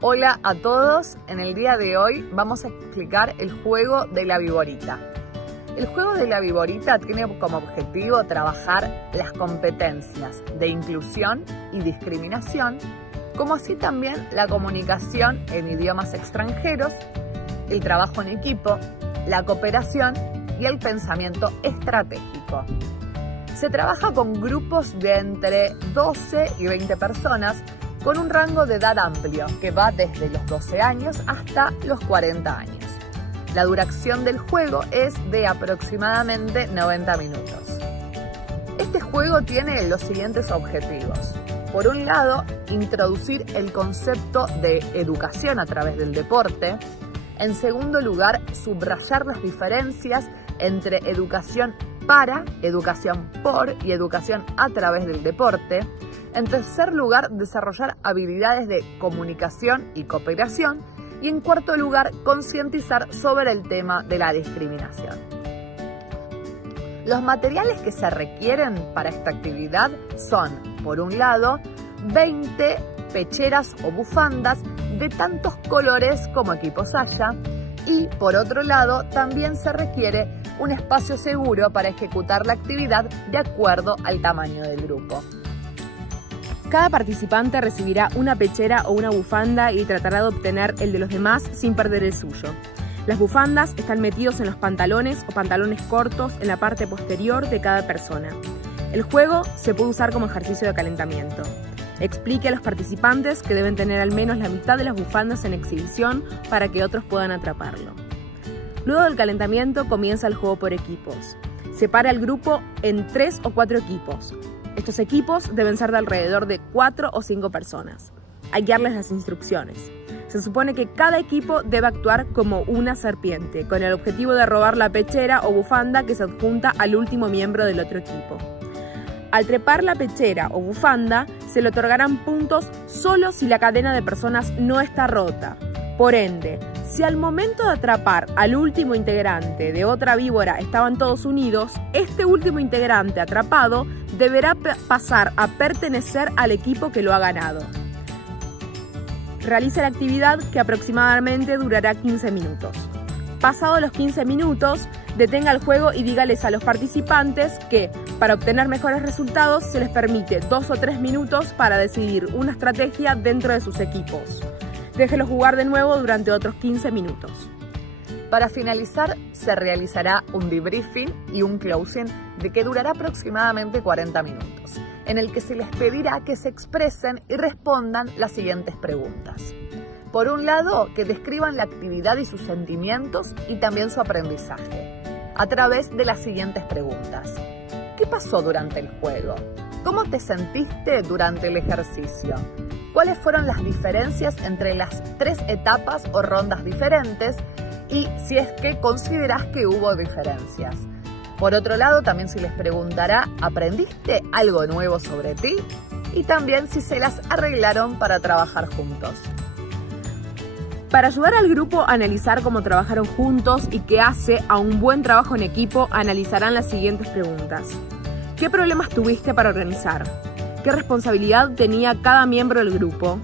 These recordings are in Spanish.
Hola a todos, en el día de hoy vamos a explicar el juego de la viborita. El juego de la viborita tiene como objetivo trabajar las competencias de inclusión y discriminación, como así también la comunicación en idiomas extranjeros, el trabajo en equipo, la cooperación y el pensamiento estratégico. Se trabaja con grupos de entre 12 y 20 personas con un rango de edad amplio que va desde los 12 años hasta los 40 años. La duración del juego es de aproximadamente 90 minutos. Este juego tiene los siguientes objetivos. Por un lado, introducir el concepto de educación a través del deporte. En segundo lugar, subrayar las diferencias entre educación para, educación por y educación a través del deporte. En tercer lugar, desarrollar habilidades de comunicación y cooperación. Y en cuarto lugar, concientizar sobre el tema de la discriminación. Los materiales que se requieren para esta actividad son, por un lado, 20 pecheras o bufandas de tantos colores como equipos haya, y por otro lado, también se requiere un espacio seguro para ejecutar la actividad de acuerdo al tamaño del grupo. Cada participante recibirá una pechera o una bufanda y tratará de obtener el de los demás sin perder el suyo. Las bufandas están metidos en los pantalones o pantalones cortos en la parte posterior de cada persona. El juego se puede usar como ejercicio de calentamiento. Explique a los participantes que deben tener al menos la mitad de las bufandas en exhibición para que otros puedan atraparlo. Luego del calentamiento comienza el juego por equipos. Separa el grupo en 3 o 4 equipos. Estos equipos deben ser de alrededor de 4 o 5 personas. Hay que darles las instrucciones. Se supone que cada equipo debe actuar como una serpiente, con el objetivo de robar la pechera o bufanda que se adjunta al último miembro del otro equipo. Al trepar la pechera o bufanda, se le otorgarán puntos solo si la cadena de personas no está rota. Por ende, si al momento de atrapar al último integrante de otra víbora estaban todos unidos, este último integrante atrapado deberá pasar a pertenecer al equipo que lo ha ganado. Realice la actividad que aproximadamente durará 15 minutos. Pasados los 15 minutos, detenga el juego y dígales a los participantes que, para obtener mejores resultados, se les permite 2 o 3 minutos para decidir una estrategia dentro de sus equipos. Déjelos jugar de nuevo durante otros 15 minutos. Para finalizar, se realizará un debriefing y un closing de que durará aproximadamente 40 minutos, en el que se les pedirá que se expresen y respondan las siguientes preguntas. Por un lado, que describan la actividad y sus sentimientos y también su aprendizaje, a través de las siguientes preguntas. ¿Qué pasó durante el juego? ¿Cómo te sentiste durante el ejercicio? ¿Cuáles fueron las diferencias entre las 3 etapas o rondas diferentes? Y si es que considerás que hubo diferencias. Por otro lado, también se les preguntará, ¿aprendiste algo nuevo sobre ti? Y también si se las arreglaron para trabajar juntos. Para ayudar al grupo a analizar cómo trabajaron juntos y qué hace a un buen trabajo en equipo, analizarán las siguientes preguntas. ¿Qué problemas tuviste para organizar? ¿Qué responsabilidad tenía cada miembro del grupo?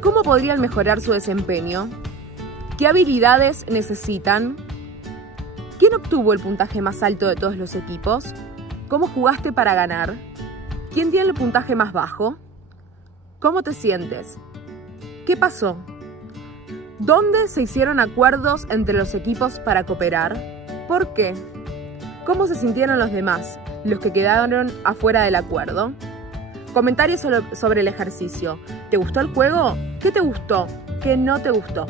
¿Cómo podrían mejorar su desempeño? ¿Qué habilidades necesitan? ¿Quién obtuvo el puntaje más alto de todos los equipos? ¿Cómo jugaste para ganar? ¿Quién tiene el puntaje más bajo? ¿Cómo te sientes? ¿Qué pasó? ¿Dónde se hicieron acuerdos entre los equipos para cooperar? ¿Por qué? ¿Cómo se sintieron los demás, los que quedaron afuera del acuerdo? Comentarios sobre el ejercicio. ¿Te gustó el juego? ¿Qué te gustó? ¿Qué no te gustó?